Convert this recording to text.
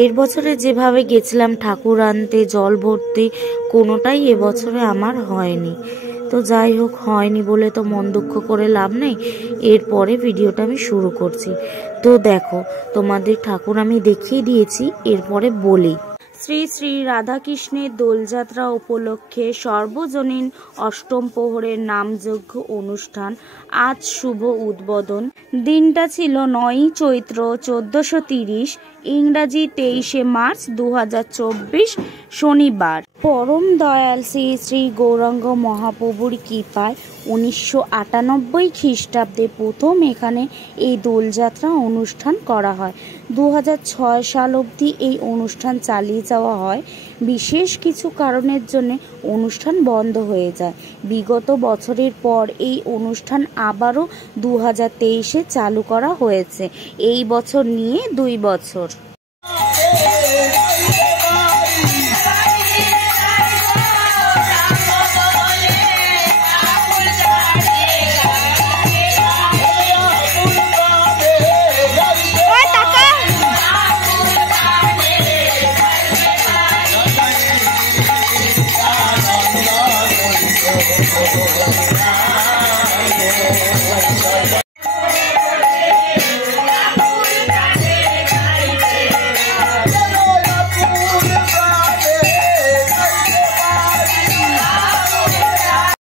আগের বছরে যেভাবে গেছিলাম ঠাকুর আনতে, জল ভরতে, কোনোটাই এবছরে আমার হয়নি। তো যাই হোক, হয়নি বলে তো মন দুঃখ করে লাভ নেই। এরপরে ভিডিওটা আমি শুরু করছি। তো দেখো, তোমাদের ঠাকুর আমি দেখিয়ে দিয়েছি, এরপরে বলি। শ্রী শ্রী রাধাকৃষ্ণের দোলযাত্রা উপলক্ষে সর্বজনীন অষ্টম প্রহরের নামযজ্ঞ অনুষ্ঠান আজ শুভ উদ্বোধন। দিনটা ছিল 9ই চৈত্র 1430, ইংরাজি 23শে মার্চ 2024 শনিবার। পরম দয়াল শ্রী শ্রী গৌরাঙ্গ মহাপ্রভুর কৃপায় 1998 খ্রিস্টাব্দে প্রথম এখানে এই দোলযাত্রা অনুষ্ঠান করা হয়। 2006 সাল অবধি এই অনুষ্ঠান চালিয়ে যাওয়া হয়। বিশেষ কিছু কারণের জন্য অনুষ্ঠান বন্ধ হয়ে যায়। বিগত বছরের পর এই অনুষ্ঠান আবারও 2023-এ চালু করা হয়েছে। এই বছর নিয়ে 2 বছর।